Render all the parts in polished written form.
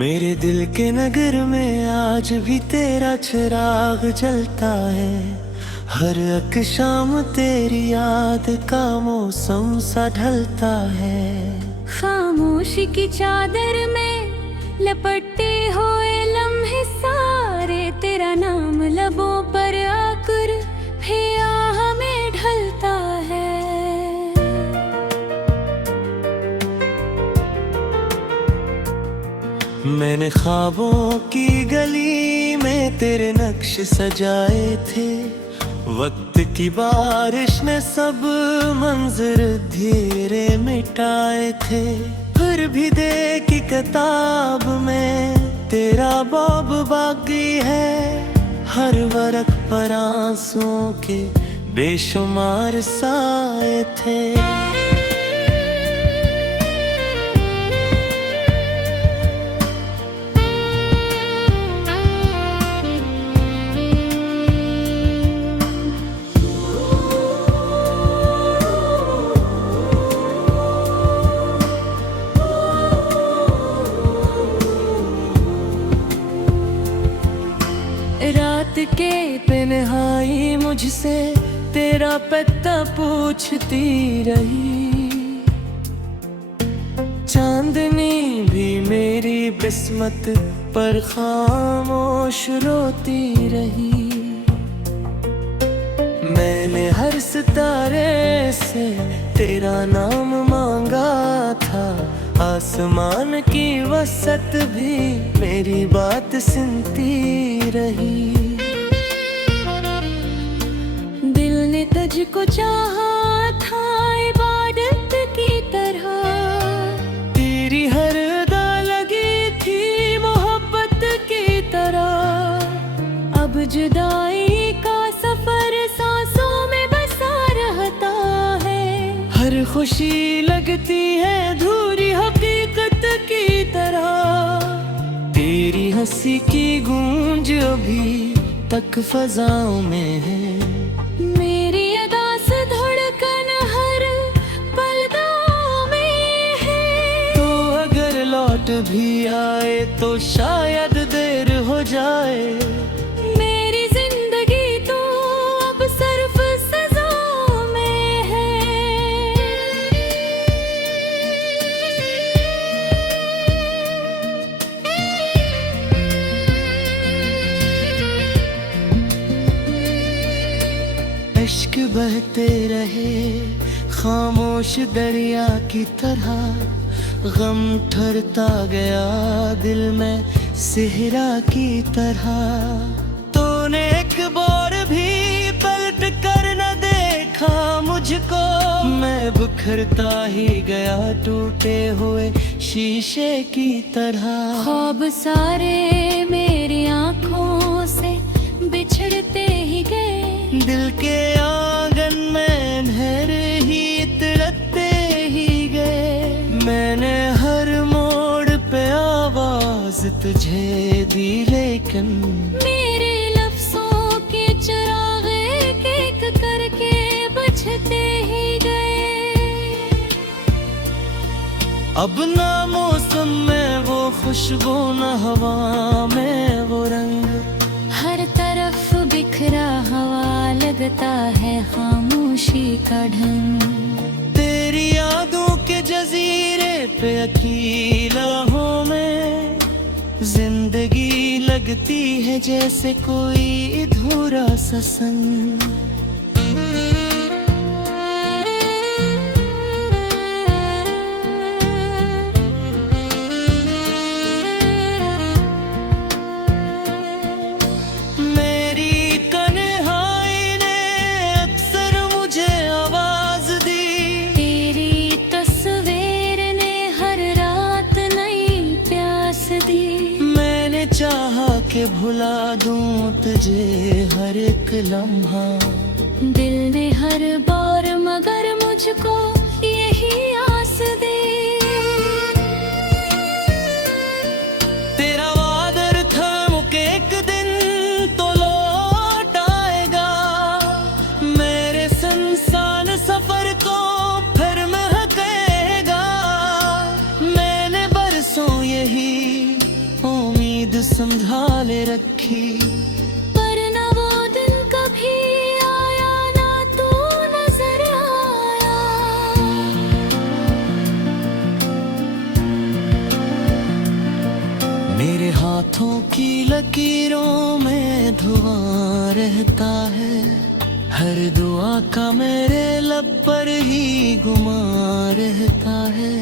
मेरे दिल के नगर में आज भी तेरा चिराग जलता है। हर एक शाम तेरी याद का मौसम सा ढलता है। खामोशी की चादर में लपटे हुए लम्हे सारे, तेरा नाम लबों पर आकर भी आह में ढलता है। मैंने ख्वाबों की गली में तेरे नक्श सजाए थे। वक्त की बारिश ने सब मंजर धीरे मिटाए थे। फिर भी देखी किताब में तेरा बॉब बाकी है। हर वरक पर आंसुओं के बेशुमार साए थे। रात के तन्हाई मुझसे तेरा पता पूछती रही। चांदनी भी मेरी किस्मत पर खामोश रोती रही। मैंने हर सितारे से तेरा नाम मांगा था। आसमान की वसत भी मेरी बात सुनती रही। दिल ने तुझको चाहा था इबादत की तरह। तेरी हर अदा लगी थी मोहब्बत की तरह। अब जुदाई का सफर सांसों में बसा रहता है। हर खुशी लगती है अधूरी हकीकत की तरह। तेरी हंसी की गूंज अभी तक फजाओं में है। मेरी अदा से धड़कन हर पल दांव में है। तो अगर लौट भी आए तो शायद देर हो जाए। मेरी जिंदगी तो अब सिर्फ सजाओं में है। इश्क बहते रहे खामोश दरिया की तरह। गम ठहरता गया दिल में सेहरा की तरह। तूने एक बार भी पलट कर न देखा मुझको। मैं बिखरता ही गया टूटे हुए शीशे की तरह। ख्वाब सारे मेरी आंखों से बिछड़ते ही गए। दिल के आंगन में अंधेरे ही तड़पते ही गए। मैंने हर मोड़ पे आवाज तुझे दी लेकिन मेरे लफ्जों के चिराग एक एक करके बुझते ही गए। अब ना मौसम में वो खुशबू न हवा में वो रंग। हर तरफ बिखरा हवा लगता है खामोशी का ढंग। तेरी यादों के जजीरे पे अकेला हूँ मैं। जिंदगी लगती है जैसे कोई अधूरा सा संग। चाहा के भुला दूं तुझे हर एक लम्हा। दिल ने हर बार मगर मुझको यही आस दी। तेरा वादर था मुझे एक दिन तो लौट आएगा। मेरे संसान सफर को फिर महकेगा। मैंने बरसों यही संभाले रखी। पर न वो दिन कभी आया, ना तू नजर आया। मेरे हाथों की लकीरों में धुआं रहता है, हर दुआ का मेरे लब पर ही गुमां रहता है।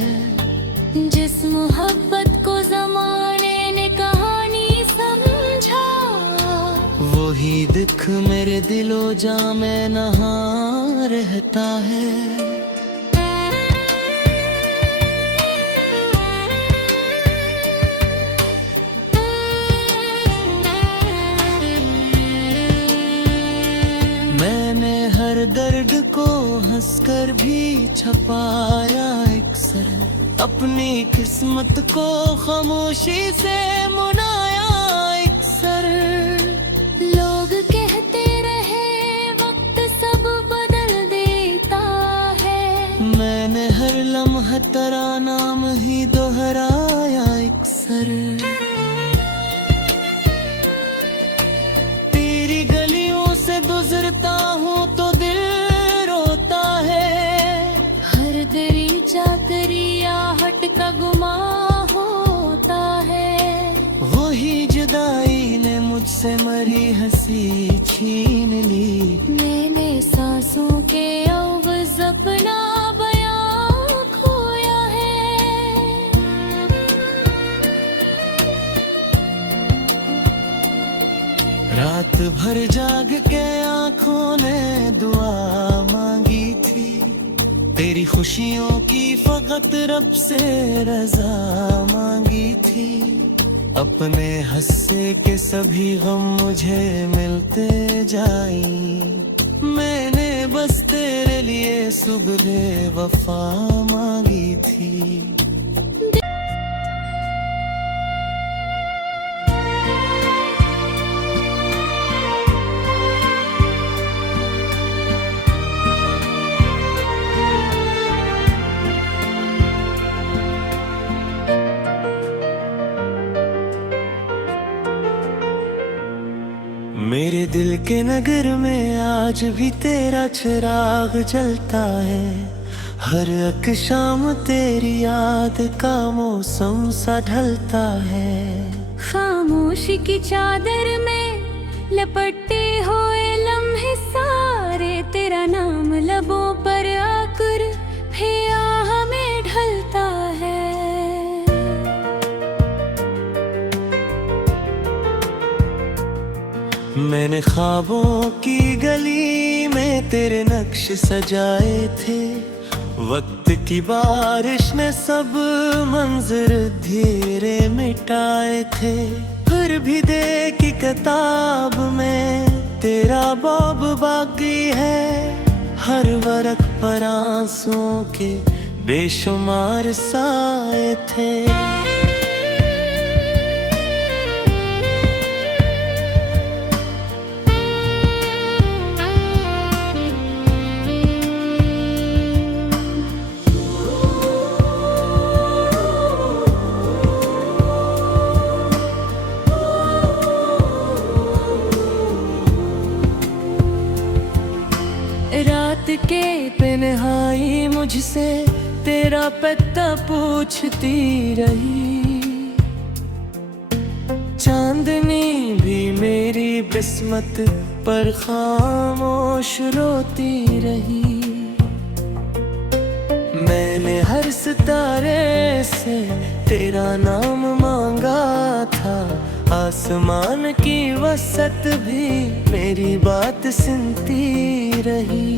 जिस मोहब्बत को जमाने ने कहानी समझा, वही दुख मेरे दिलो जा में नहा रहता है। मैंने हर दर्द को हंसकर भी छपाया अक्सर, अपनी किस्मत को खामोशी से मनाया अक्सर। लोग कहते रहे वक्त सब बदल देता है, मैंने हर लम्हा तेरा नाम ही दोहराया अक्सर। तेरी गलियों से गुजरता हूँ तो दिल रोता है, हर तेरी चादरी आहट का गुमा होता है। वही जुदाई ने मुझसे मरी हंसी छीन ली। मैंने सांसों के अवज़ अपना बयां खोया है। रात भर जाग के आंखों ने दुआ मांगी थी, तेरी खुशियों की फकत रब से रजा मांगी थी। अपने हस्से के सभी गम मुझे मिलते जाई, मैंने बस तेरे लिए सुबह वफा मांगी थी। मेरे दिल के नगर में आज भी तेरा चिराग जलता है, हर एक शाम तेरी याद का मौसम सा ढलता है। खामोशी की चादर में लपटे हुए लम्हे सारे, तेरा नाम लबों पर आकर फिर आह में ढलता है। मैंने ख्वाबों की गली में तेरे नक्श सजाए थे, वक्त की बारिश ने सब मंजर धीरे मिटाए थे। फिर भी देखी किताब में तेरा बाब बाकी है, हर वरक पर आंसुओं के बेशुमार साए थे। रात के तन्हाई मुझसे तेरा पता पूछती रही, चांदनी भी मेरी किस्मत पर खामोश रोती रही। मैंने हर सितारे से तेरा नाम मांगा था, आसमान की वसत भी मेरी बात सुनती रही।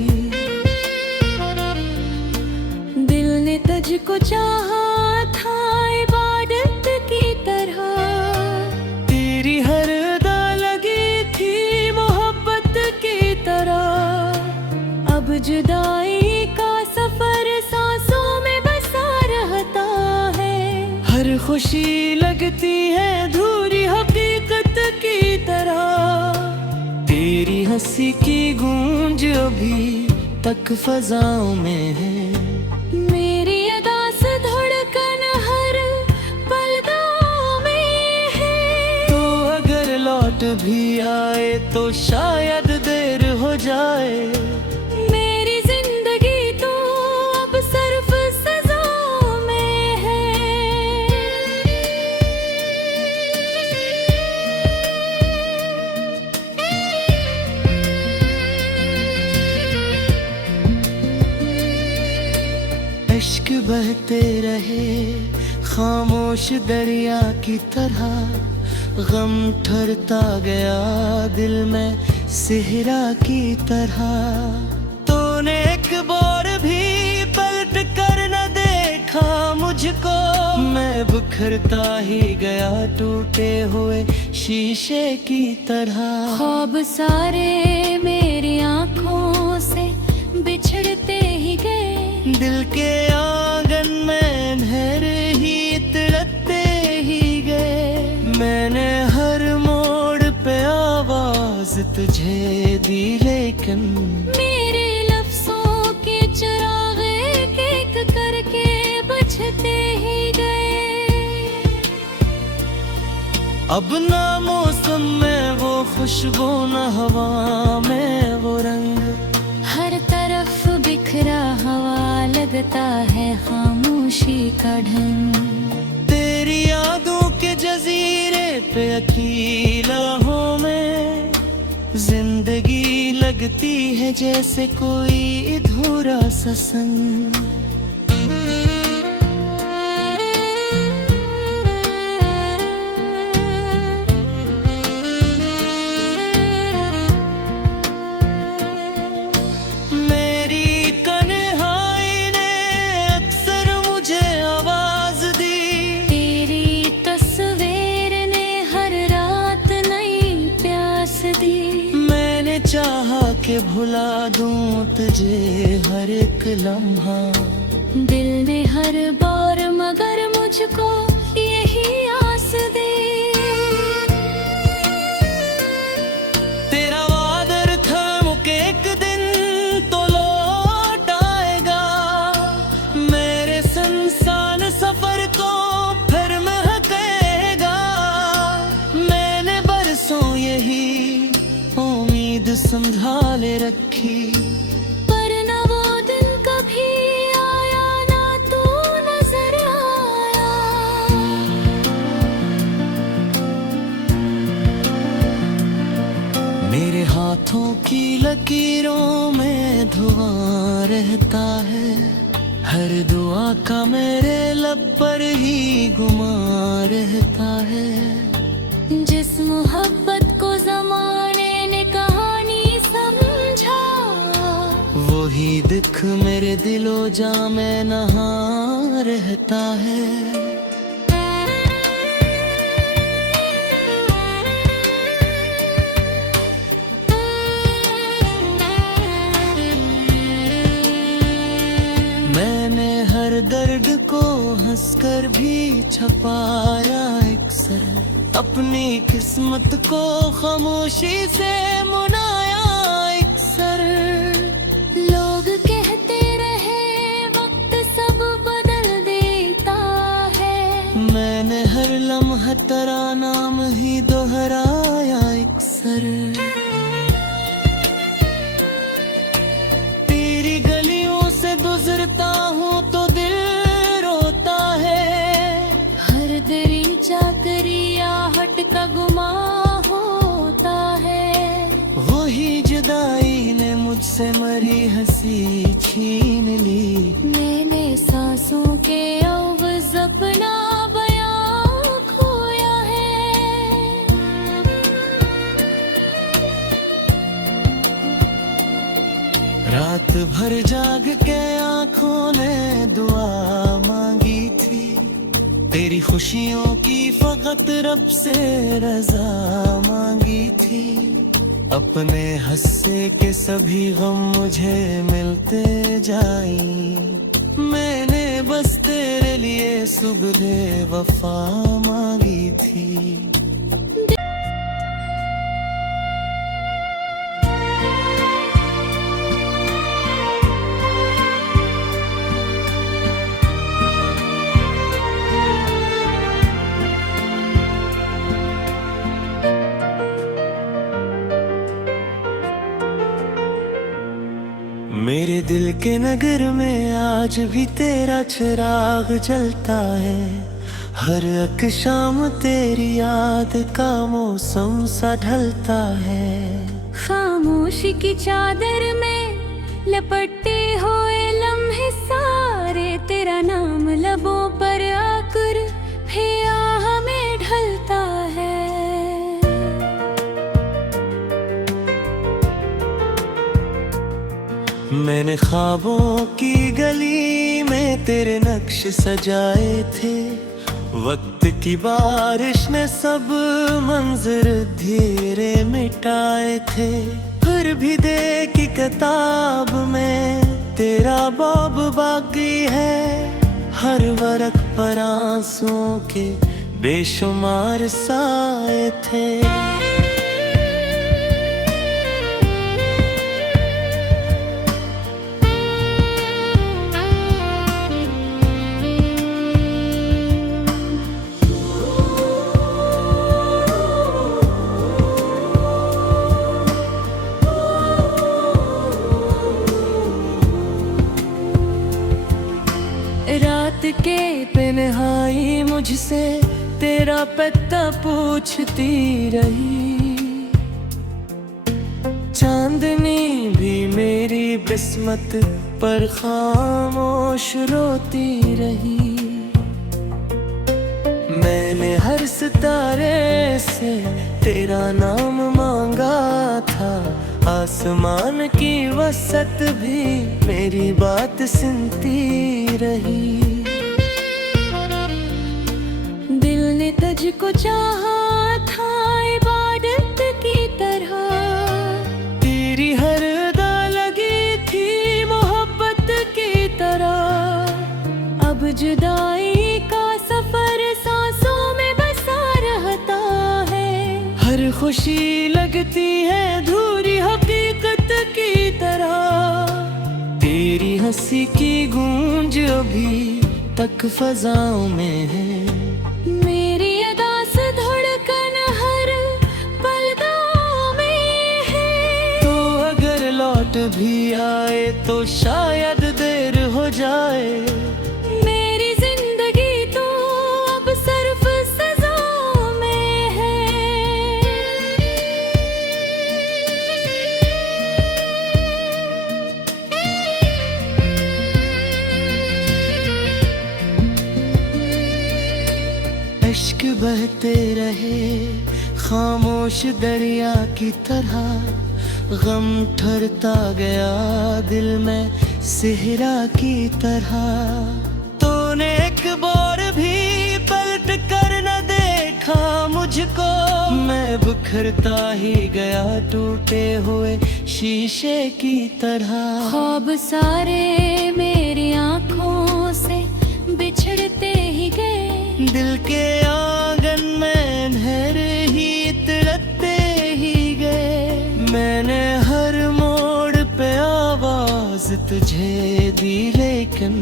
दिल ने तुझको चाहा था इबादत की तरह, तेरी हर अदा लगी थी मोहब्बत की तरह। अब जुदाई का सफर सांसों में बसा रहता है, हर खुशी लगती है अधूरी हकीकत की तरह। तेरी हंसी की गूंज अभी तक फजाओं में है, मेरी अदा से धड़कन हर पल दांव में है। तो भी आए तो शायद देर हो जाए। मेरी जिंदगी तो अब सिर्फ सजाओं में है। इश्क बहते रहे खामोश दरिया की तरह, गम ठहरता गया दिल में सेहरा की तरह। तूने एक बार भी पलट कर न देखा मुझको, मैं बिखरता ही गया टूटे हुए शीशे की तरह। ख्वाब सारे मेरी आंखों से बिछड़ते ही गए। दिल के आंगन में अंधेर ही तड़पते ही गए। मैंने हर मोड़ पे आवाज तुझे दी, लेकिन मेरे लफ्जों के चिराग एक एक करके बुझते ही गए। अब ना मौसम में वो खुशबू न हवा में वो रंग। हर तरफ बिखरा हवा लगता है खामोशी का ढंग। तेरी यादों के जजीरे पे अकेला हूँ मैं। जिंदगी लगती है जैसे कोई अधूरा सा संग। चाहा के भुला दूं तुझे हर एक लम्हा दिल में हर बार, मगर मुझको यही आस दे। तेरा वादर थम के एक दिन तो लौट आएगा। मेरे संसान सफर को फिर महकेगा। मैंने बरसों यही उम्मीद संभाले रखी, पर न वो दिन कभी आया ना तू नजर आया। मेरे हाथों की लकीरों में धुआं रहता है। हर दुआ का मेरे लब पर ही गुमा रहता है। जिस मोहब्बत को जमाने ने कहानी समझा, वही दुख मेरे दिलो जा में नहा रहता है। मैंने हर दर्द को हंसकर भी छपाया अक्सर। अपनी किस्मत को खामोशी से मनाया अक्सर। लोग कहते रहे वक्त सब बदल देता है। मैंने हर लम्हा तेरा नाम ही दोहराया अक्सर। तेरी गलियों से गुजरता हूँ तो दिल रोता है। हर दरीचा आहट का गुमा होता है। वही जुदाई ने मुझसे मरी हंसी छीन ली। मैंने सांसों के अवज़ अपना बयां खोया है। रात भर जाग के आंखों ने दुआ मांगी थी। तेरी खुशियों की फकत रब से रजा मांगी थी। अपने हस्से के सभी गम मुझे मिलते जाई। मैंने बस तेरे लिए सुबह वफा मांगी थी। दिल के नगर में आज भी तेरा चिराग जलता है। हर एक शाम तेरी याद का मौसम सा ढलता है। खामोशी की चादर में लपटे हुए लम्हे सारे, तेरा नाम लबों पर आकर भी आह में ढलता है। मैंने ख्वाबों की गली में तेरे नक्श सजाए थे। वक्त की बारिश ने सब मंजर धीरे मिटाए थे। फिर भी देखी किताब में तेरा बॉब बाकी है। हर वर्क पर आंसुओं के बेशुमार साए थे। रात के तन्हाई मुझसे तेरा पता पूछती रही। चांदनी भी मेरी किस्मत पर खामोश रोती रही। मैंने हर सितारे से तेरा नाम मांगा था। आसमान की वसत भी मेरी बात सुनती रही। दिल ने तुझको चाहा था इबादत की तरह। तेरी हर अदा लगी थी मोहब्बत की तरह। अब जुदाई का सफर सांसों में बसा रहता है। हर खुशी लगती है अधूरी हकीकत की तरह। तेरी हंसी की गूंज अभी तक फजाओं में है। मेरी अदा से धड़कन हर पल गाँव में है। तो अगर लौट भी आए तो शायद देर हो जाए। मेरी जिंदगी तो अब सिर्फ सजाओं में है। इश्क बहते रहे खामोश दरिया की तरह। गम ठहरता गया दिल में सेहरा की तरह। तूने एक बार भी पलट कर न देखा मुझको। मैं बिखरता ही गया टूटे हुए शीशे की तरह। ख्वाब सारे मेरी आंखों से बिछड़ते ही गए। दिल के आंगन में अंधेर ही तड़पते ही गए। मैंने हर मोड़ पे आवाज तुझे दी लेकिन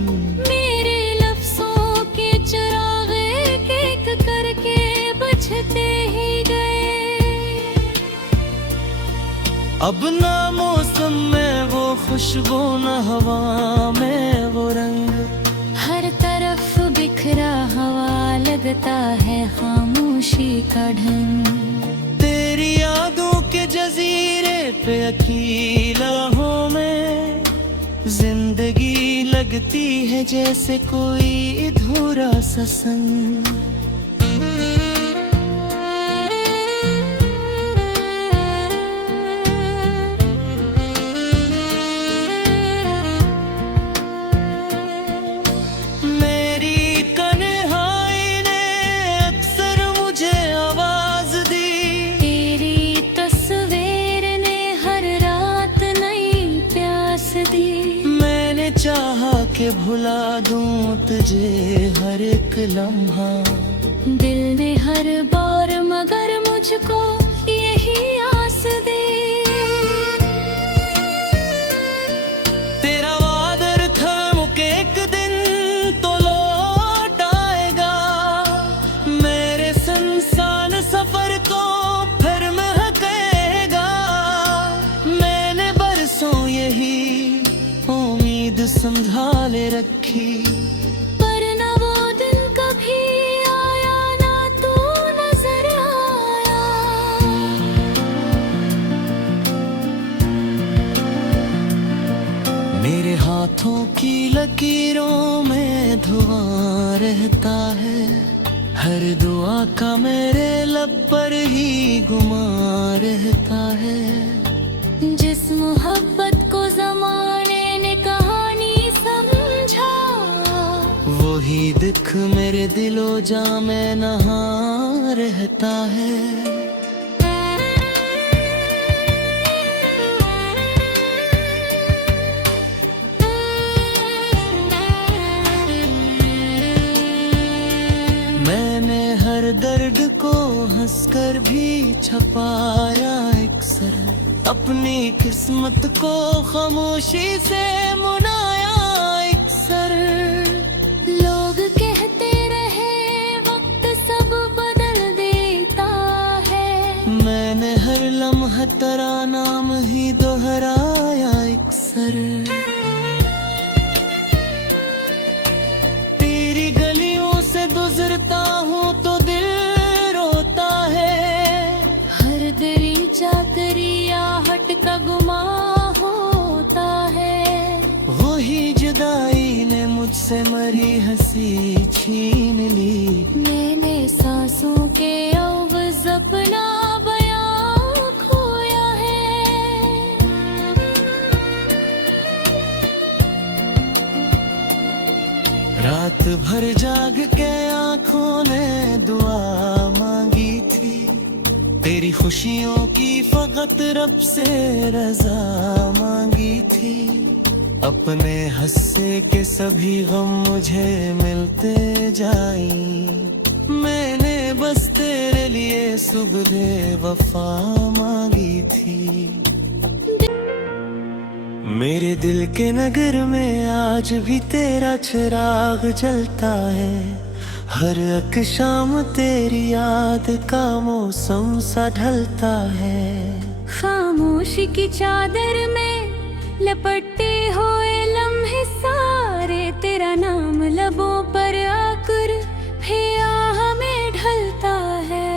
मेरे लफ्जों के चिराग एक एक करके बुझते ही गए। अब ना मौसम में वो खुशबू न हवा में वो रंग। हर तरफ बिखरा हवा लगता है खामोशी का ढंग। तेरी यादों के जजीरे पे अकेला हूँ मैं। जिंदगी लगती है जैसे कोई अधूरा सा संग। चाहा के भुला दूं तुझे हर एक लम्हा। दिल ने हर बार मगर मुझको यही आस दी। तेरा वादर था मुझे एक दिन तो लौट आएगा। मेरे संसान सफर को फिर महकेगा। मैंने बरसों यही रखी। पर न वो दिन कभी आया ना तू नजर आया। मेरे हाथों की लकीरों में धुआं रहता है, हर दुआ का मेरे लब पर ही गुमा रहता है। जिस मोहब्बत को जमाने ने कहानी समझा, वही दुख मेरे दिलो जा में नहा रहता है। मैंने हर दर्द को हंसकर भी छपाया अक्सर, अपनी किस्मत को खामोशी से मुनाया अक्सर। लोग कहते रहे वक्त सब बदल देता है, मैंने हर लम्हा तेरा नाम ही दोहराया अक्सर। तेरी गलियों से गुजरता हूँ तो दिल रोता है, हर दरीचा तेरी आहट का गुमा होता है। वही जुदाई ने मुझसे मरी हंसी छीन ली। मैंने सांसों के अवज़ अपना बयां खोया है। रात भर जाग के आंखों ने दुआ मांगी थी, तेरी खुशियों की फकत रब से रजा मांगी थी। अपने हस्से के सभी गम मुझे मिलते जाई, मैंने बस तेरे लिए सुबह वफा मांगी थी। मेरे दिल के नगर में आज भी तेरा चिराग जलता है, हर एक शाम तेरी याद का मौसम सा ढलता है। खामोशी की चादर में लपटे हुए लम्हे सारे, तेरा नाम लबों पर आकर भी आह में ढलता है।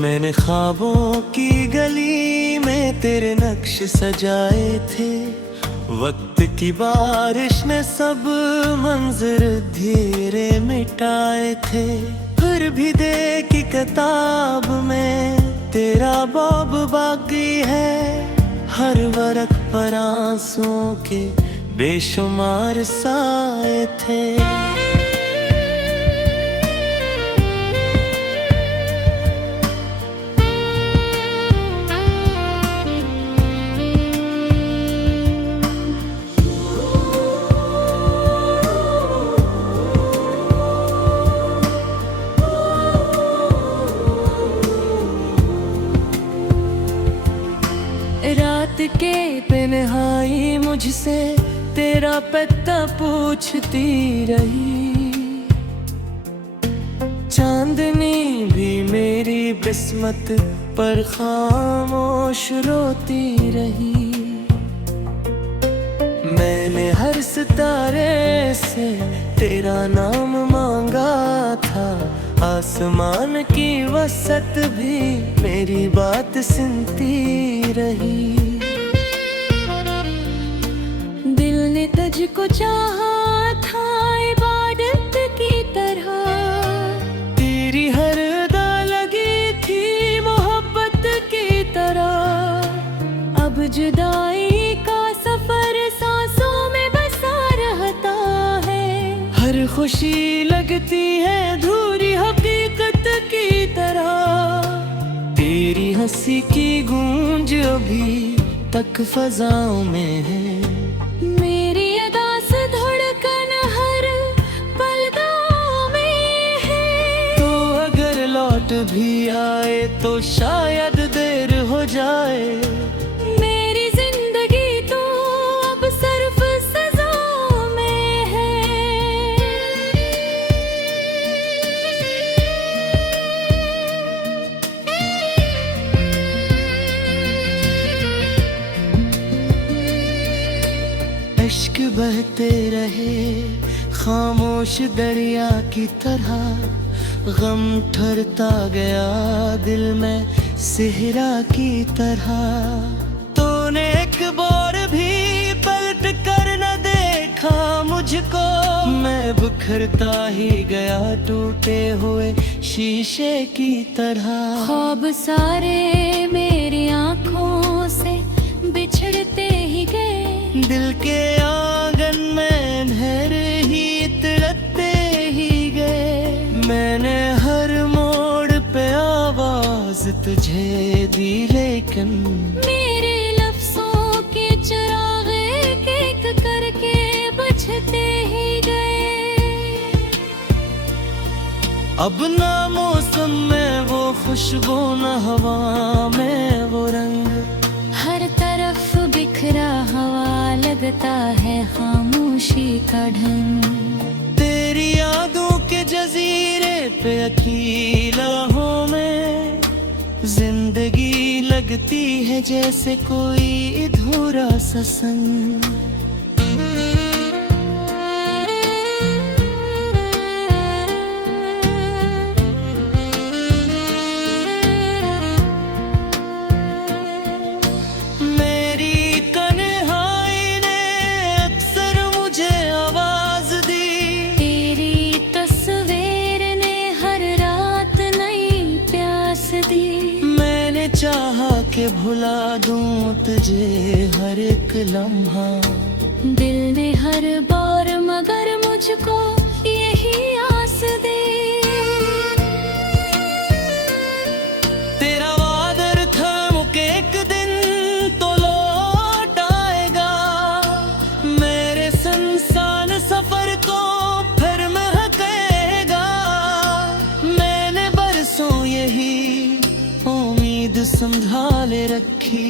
मैंने ख्वाबों की गली में तेरे नक्श सजाए थे, वक्त की बारिश ने सब मंजर धीरे मिटाए थे। फिर भी देखी किताब में तेरा बॉब बाकी है, हर वरक पर आंसुओं के बेशुमार साए थे। रात के तन्हाई मुझसे तेरा पता पूछती रही, चांदनी भी मेरी किस्मत पर खामोश रोती रही। मैंने हर सितारे से तेरा नाम मांगा था, आसमान की वसत भी मेरी बात सुनती रही। दिल ने तुझको चाहा था इबादत की तरह, तेरी हर अदा लगी थी मोहब्बत की तरह। अब जुदाई का सफर सांसों में बसा रहता है, हर खुशी लगती है अधूरी हकीकत की तरह। तेरी हंसी की गूंज अभी तक फजाओं में है, मेरी अदा से धड़कन हर पल गाँव में है। तो अगर लौट भी आए तो शायद देर हो जाए। मेरी जिंदगी तो अब सिर्फ सजाओं में है। इश्क बहते रहे खामोश दरिया की तरह, गम ठहरता गया दिल में सेहरा की तरह। तूने एक बार भी पलट कर न देखा मुझको, मैं बिखरता ही गया टूटे हुए शीशे की तरह। ख्वाब सारे मेरी आंखों से बिछड़ते ही गए, दिल के आंगन में अंधेर ही तड़पते ही गए। मैंने हर मोड़ पे आवाज तुझे दी, लेकिन मेरे लफ्जों के चिराग एक एक करके बुझते ही गए। अब ना मौसम में वो खुशबू, ना हवा में वो रंग, हर तरफ बिखरा हवा लगता है खामोशी का ढंग। तेरी यादों के जजीरे पे अकेला हूँ मैं, जिंदगी लगती है जैसे कोई अधूरा सा संग। चाहा के भुला दूं तुझे हर एक लम्हा, दिल ने हर बार मगर मुझको यही आस दी। तेरा वादर था मुझे एक दिन तो लौट आएगा, मेरे संसान सफर को फिर महकेगा। मैंने बरसों यही उम्मीद संभाले रखी,